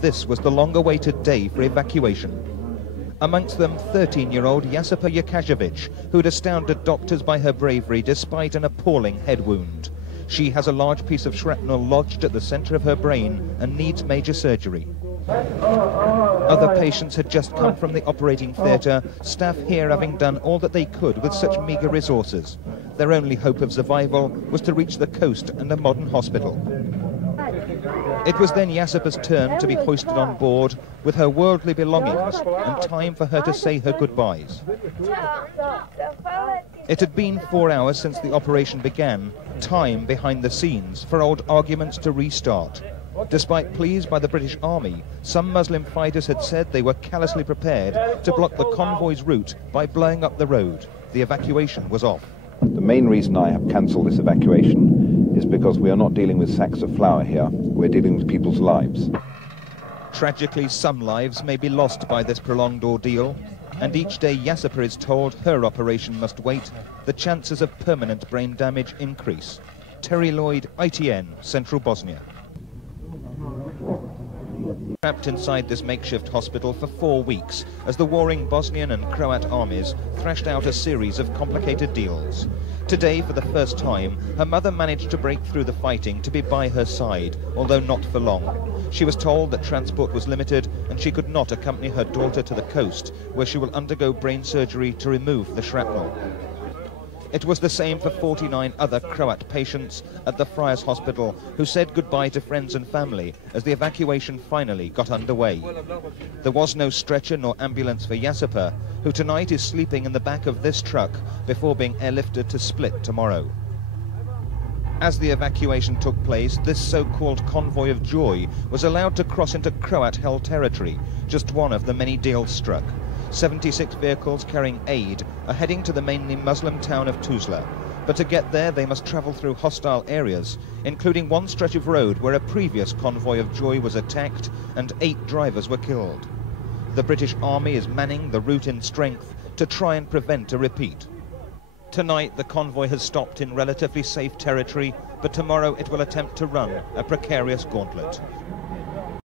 This was the long-awaited day for evacuation. Amongst them, 13-year-old Jasipa Jakašević, who'd astounded doctors by her bravery despite an appalling head wound. She has a large piece of shrapnel lodged at the center of her brain and needs major surgery. Other patients had just come from the operating theatre, staff here having done all that they could with such meagre resources. Their only hope of survival was to reach the coast and a modern hospital. It was then Jasipa's turn to be hoisted on board with her worldly belongings and time for her to say her goodbyes. It had been 4 hours since the operation began, time behind the scenes for old arguments to restart. Despite pleas by the British Army, some Muslim fighters had said they were callously prepared to block the convoy's route by blowing up the road. The evacuation was off. The main reason I have cancelled this evacuation is because we are not dealing with sacks of flour here, we're dealing with people's lives. Tragically, some lives may be lost by this prolonged ordeal, and each day Jasipa is told her operation must wait, the chances of permanent brain damage increase. Terry Lloyd, ITN, Central Bosnia. Trapped inside this makeshift hospital for 4 weeks as the warring Bosnian and Croat armies thrashed out a series of complicated deals. Today, for the first time, her mother managed to break through the fighting to be by her side, although not for long. She was told that transport was limited and she could not accompany her daughter to the coast, where she will undergo brain surgery to remove the shrapnel. It was the same for 49 other Croat patients at the Friars Hospital who said goodbye to friends and family as the evacuation finally got underway. There was no stretcher nor ambulance for Jasipa, who tonight is sleeping in the back of this truck before being airlifted to Split tomorrow. As the evacuation took place, this so-called convoy of joy was allowed to cross into Croat-held territory, just one of the many deals struck. 76 vehicles carrying aid are heading to the mainly Muslim town of Tuzla. But to get there, they must travel through hostile areas, including one stretch of road where a previous convoy of joy was attacked and 8 drivers were killed. The British Army is manning the route in strength to try and prevent a repeat. Tonight, the convoy has stopped in relatively safe territory, but tomorrow it will attempt to run a precarious gauntlet.